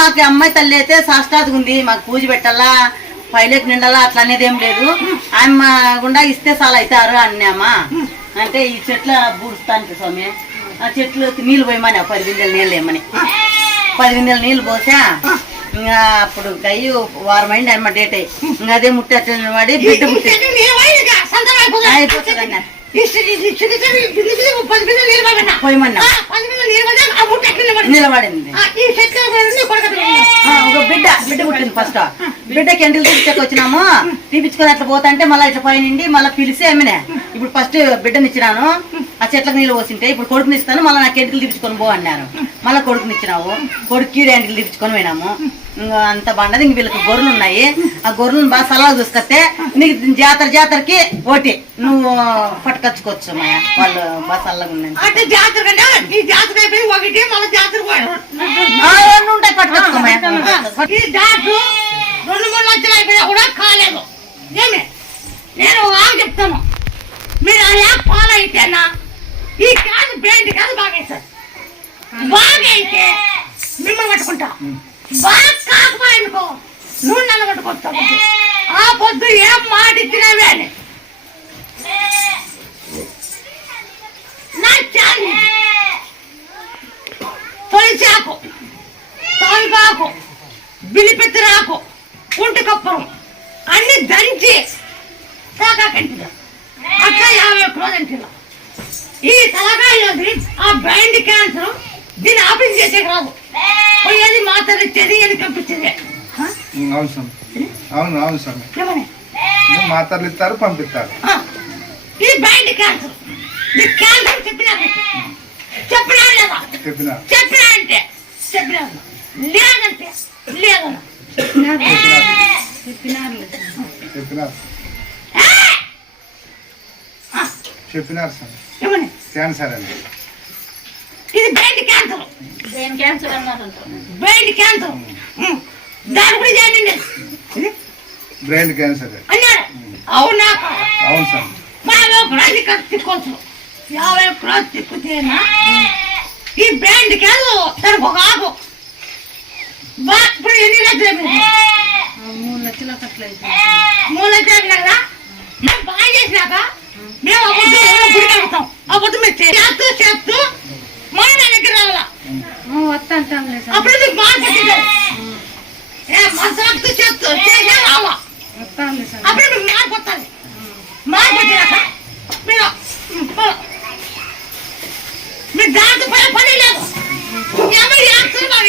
మాకు అమ్మాయి తల్లి అయితే సాష్టాత్గా ఉంది, మాకు పూజ పెట్టాలా పైలకి నిండాలా అట్లా అనేది ఏం లేదు. ఆమె గుండా ఇస్తే చాలా అవుతారు అన్నామా. అంటే ఈ చెట్ల బూడుస్తాను స్వామి, ఆ చెట్లు నీళ్ళు పోయమని 10 బిందెలు నీళ్ళు వేయమని 10 బిందెలు నీళ్ళు పోసా. ఇంకా అప్పుడు అయ్యి వారం అయింది అమ్మ డేట్ అయ్యి ఇంకా అదే ముట్టి అట్లా వాడి బిడ్డ పుట్టి అయిపోతుంది అన్నారు. పోయమన్నా నిలబడింది. ఒక బిడ్డ పుట్టింది. ఫస్ట్ బిడ్డకి ఎండలు తీపిచ్చాక వచ్చినాము, తీపిచ్చుకొని అట్లా పోతాంటే మళ్ళీ ఇట్లా పోయినండి. మళ్ళీ పిలిచి అమ్మనే ఇప్పుడు ఫస్ట్ బిడ్డనిచ్చినాను, ఆ చెట్లకు నీళ్ళు పోసింటే ఇప్పుడు కొడుకుని ఇస్తాను, మళ్ళీ నాకు ఎంటికలు తీపించుకొని పో అన్నారు. మళ్ళీ కొడుకుని ఇచ్చినావు, కొడుకు ఎంటికలు తీపించుకొని పోయినాము. ఇంకా అంత బండది. ఇంక వీళ్ళకి గొర్రెలు ఉన్నాయి, ఆ గొర్రెలను బాగా సలహా చూసుకొస్తే నీకు జాతరకి ఓటి నువ్వు పట్టుకొచ్చుకోవచ్చు మా వాళ్ళు బాగా సల్లగా ఉన్నాయి. ఉంటాయి పట్టుకొచ్చుకోమా. 2-3 లక్షలు అయిపోయినా కూడా కాలేదు. ఏమి నేను చెప్తాను, మీరు అలా ఫాలో అయితేనా ఈ కాదు బేంటి కాదు బాగా వేస్తారు. బాగా అయితే మిమ్మల్ని పట్టుకుంటా, బాగా కాకపోయానుకో నువ్వు నన్ను పట్టుకొస్తా. ఆ పొద్దు ఏం మాట ఇచ్చినావే అని నా చాలి తొలిచాకు, తోలిపాకు, బిలిపెత్తిరాకు, కుంటి కప్పరం అన్ని దంచి తాకాకంటిగా అట్లా 50 రోజంటిలో ఈ తలకాయలోది ఆ బ్రైండ్ క్యాన్సర్ దీన్ని ఆపరేషన్ చేసేకి రాదు. పోయేది మాత్రం ఇచ్చేది ఏది పంపించేది. అవును స్వామి, మాత్రలు ఇస్తారు పంపిస్తారు. ఇది బ్రైండ్ క్యాన్సర్. ఈ క్యాన్సర్ చెప్పినా లేదా? చెప్పినా అంటే చెప్పినా, లేదంటే లేదన్నా. చెప్పినారు సార్. క్యాన్సర్ అండి, ఇది బ్రెయిన్ క్యాన్సర్. బ్రెయిన్ క్యాన్సర్ దాని గురించి ఏంటండి? బ్రెయిన్ క్యాన్సర్ అన్నారు. అవునా? అవును సార్. 50 రోజులు ఖర్చు తిక్కోవచ్చు. 50 రోజులు తిక్కుతేనా ఈ బ్రెయిన్ క్యాన్సర్ దానికి ఒక ఆకు. ఇప్పుడు ఎన్ని లక్షలు? 3 లక్షల అట్లా 3 లక్షలు కదా. మేము బాగా చేసినాక మేము గుడి కడతాం. అప్పుడు మీరు చేస్తూ మన దగ్గర రావాలా. అప్పుడు మీకు మార్పు వచ్చింది. మనసు చేస్తూ చేసే రావా, అప్పుడు మీకు మార్పు వస్తుంది. మార్పు వచ్చినాక మీరు దాంతో పని లేదు. ఎవరు యాక్షన్ బాగా